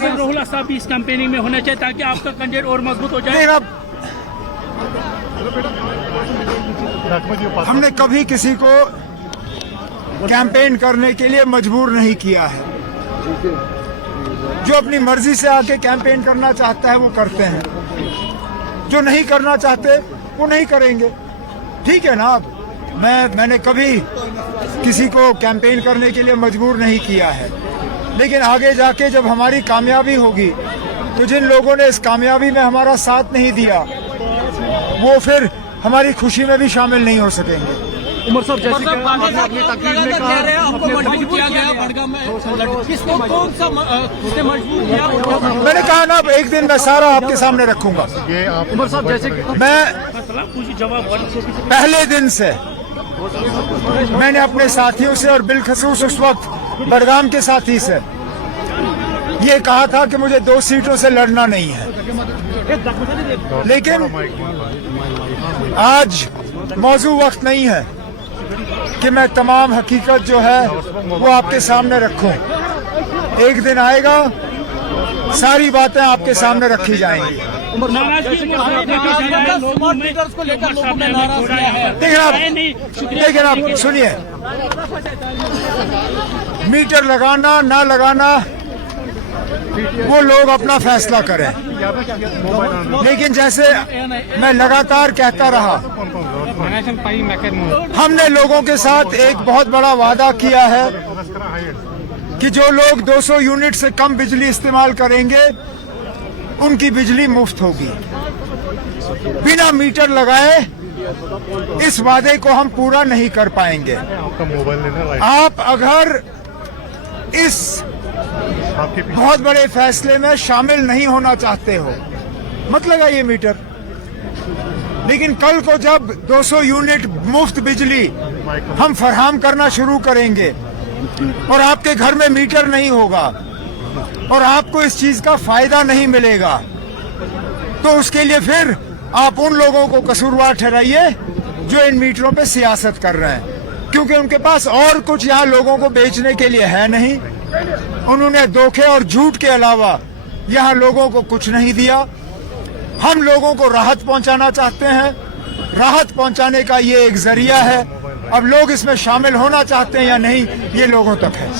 रोहिला साहब भी इस कैंपेनिंग में होना चाहिए ताकि आपका कैंडिडेट और मजबूत हो जाए। हमने कभी किसी को कैंपेन करने के लिए मजबूर नहीं किया है। जो अपनी मर्जी से आके कैंपेन करना चाहता है वो करते हैं, जो नहीं करना चाहते वो नहीं करेंगे। ठीक है ना। मैंने कभी किसी को कैंपेन करने के लिए मजबूर नहीं किया है, लेकिन आगे जाके जब हमारी कामयाबी होगी तो जिन लोगों ने इस कामयाबी में हमारा साथ नहीं दिया वो फिर हमारी खुशी में भी शामिल नहीं हो सकेंगे। उमर साहब, जैसे कि आपने अपनी तकरीर में कहा मैंने कहा ना, अब एक दिन मैं सारा आपके सामने रखूंगा। उमर साहब, जैसे मैं पहले दिन से मैंने अपने साथियों से और बिलखसूस उस वक्त बडगाम के साथी से ये कहा था कि मुझे 2 सीटों से लड़ना नहीं है, लेकिन आज मौजू वक्त नहीं है कि मैं तमाम हकीकत जो है वो आपके सामने रखूं। एक दिन आएगा सारी बातें आपके सामने रखी जाएंगी। देखिए आप सुनिए, मीटर लगाना ना लगाना वो लोग अपना फैसला करें, लेकिन जैसे मैं लगातार कहता रहा, हमने लोगों के साथ एक बहुत बड़ा वादा किया है कि जो लोग 200 यूनिट से कम बिजली इस्तेमाल करेंगे उनकी बिजली मुफ्त होगी बिना मीटर लगाए। इस वादे को हम पूरा नहीं कर पाएंगे। आप अगर इस बहुत बड़े फैसले में शामिल नहीं होना चाहते हो मत लगाइए मीटर, लेकिन कल को जब 200 यूनिट मुफ्त बिजली हम फराहम करना शुरू करेंगे और आपके घर में मीटर नहीं होगा और आपको इस चीज का फायदा नहीं मिलेगा, तो उसके लिए फिर आप उन लोगों को कसूरवार ठहराइए जो इन मीटरों पे सियासत कर रहे हैं, क्योंकि उनके पास और कुछ यहाँ लोगों को बेचने के लिए है नहीं। उन्होंने धोखे और झूठ के अलावा यहाँ लोगों को कुछ नहीं दिया। हम लोगों को राहत पहुंचाना चाहते हैं, राहत पहुंचाने का ये एक जरिया है। अब लोग इसमें शामिल होना चाहते हैं या नहीं, ये लोगों तक है।